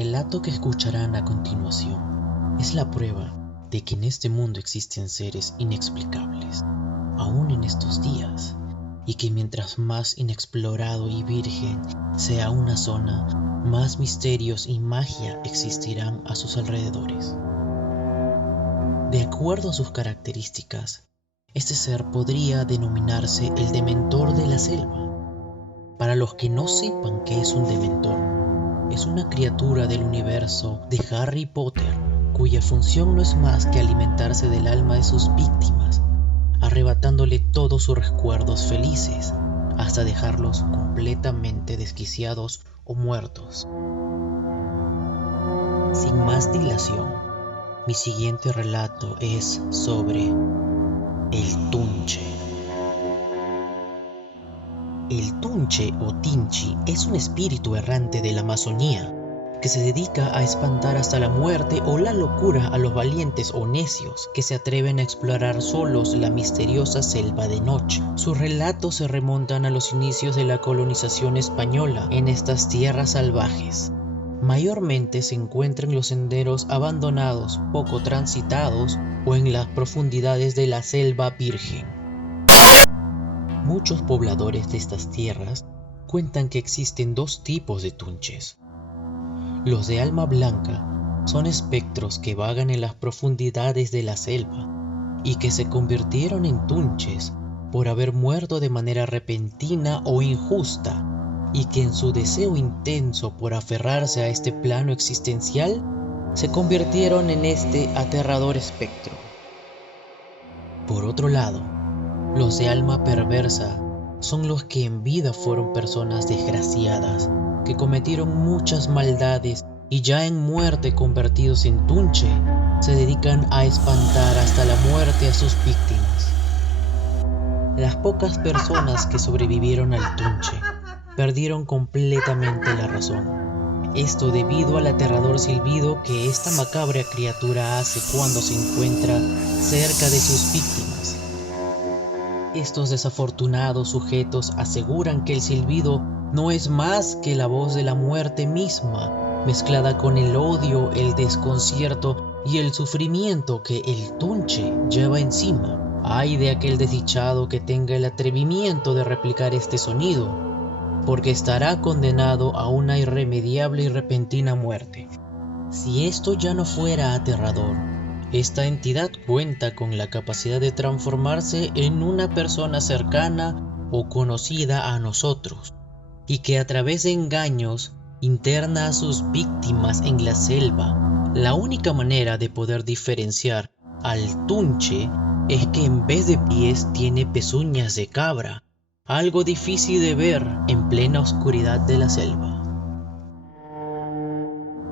relato que escucharán a continuación es la prueba de que en este mundo existen seres inexplicables, aún en estos días, y que mientras más inexplorado y virgen sea una zona, más misterios y magia existirán a sus alrededores. De acuerdo a sus características, este ser podría denominarse el Dementor de la selva. Para los que no sepan qué es un Dementor, es una criatura del universo de Harry Potter, cuya función no es más que alimentarse del alma de sus víctimas, arrebatándole todos sus recuerdos felices, hasta dejarlos completamente desquiciados o muertos. Sin más dilación, mi siguiente relato es sobre el Tunche. El Tunche o Tinchi es un espíritu errante de la Amazonía que se dedica a espantar hasta la muerte o la locura a los valientes o necios que se atreven a explorar solos la misteriosa selva de noche. Sus relatos se remontan a los inicios de la colonización española en estas tierras salvajes. Mayormente se encuentra en los senderos abandonados, poco transitados o en las profundidades de la selva virgen. Muchos pobladores de estas tierras cuentan que existen dos tipos de tunches. Los de alma blanca son espectros que vagan en las profundidades de la selva y que se convirtieron en tunches por haber muerto de manera repentina o injusta, y que en su deseo intenso por aferrarse a este plano existencial se convirtieron en este aterrador espectro. Por otro lado, los de alma perversa son los que en vida fueron personas desgraciadas, que cometieron muchas maldades y ya en muerte convertidos en tunche, se dedican a espantar hasta la muerte a sus víctimas. Las pocas personas que sobrevivieron al tunche perdieron completamente la razón. Esto debido al aterrador silbido que esta macabra criatura hace cuando se encuentra cerca de sus víctimas. Estos desafortunados sujetos aseguran que el silbido no es más que la voz de la muerte misma, mezclada con el odio, el desconcierto y el sufrimiento que el tunche lleva encima. Ay de aquel desdichado que tenga el atrevimiento de replicar este sonido, porque estará condenado a una irremediable y repentina muerte. Si esto ya no fuera aterrador, esta entidad cuenta con la capacidad de transformarse en una persona cercana o conocida a nosotros, y que a través de engaños interna a sus víctimas en la selva. La única manera de poder diferenciar al tunche es que en vez de pies tiene pezuñas de cabra, algo difícil de ver en plena oscuridad de la selva.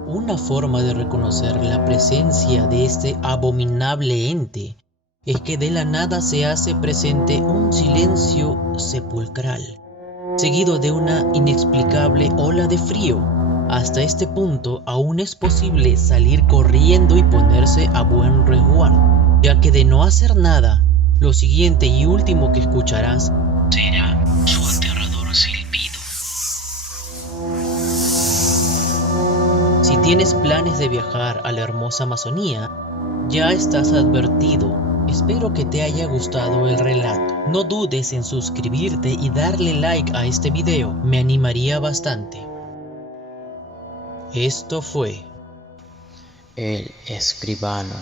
Una forma de reconocer la presencia de este abominable ente es que de la nada se hace presente un silencio sepulcral, seguido de una inexplicable ola de frío. Hasta este punto aún es posible salir corriendo y ponerse a buen resguardo, ya que de no hacer nada, lo siguiente y último que escucharás será su aterrador silbido. Si tienes planes de viajar a la hermosa Amazonía, ya estás advertido. Espero que te haya gustado el relato. No dudes en suscribirte y darle like a este video, me animaría bastante. Esto fue El Escribano.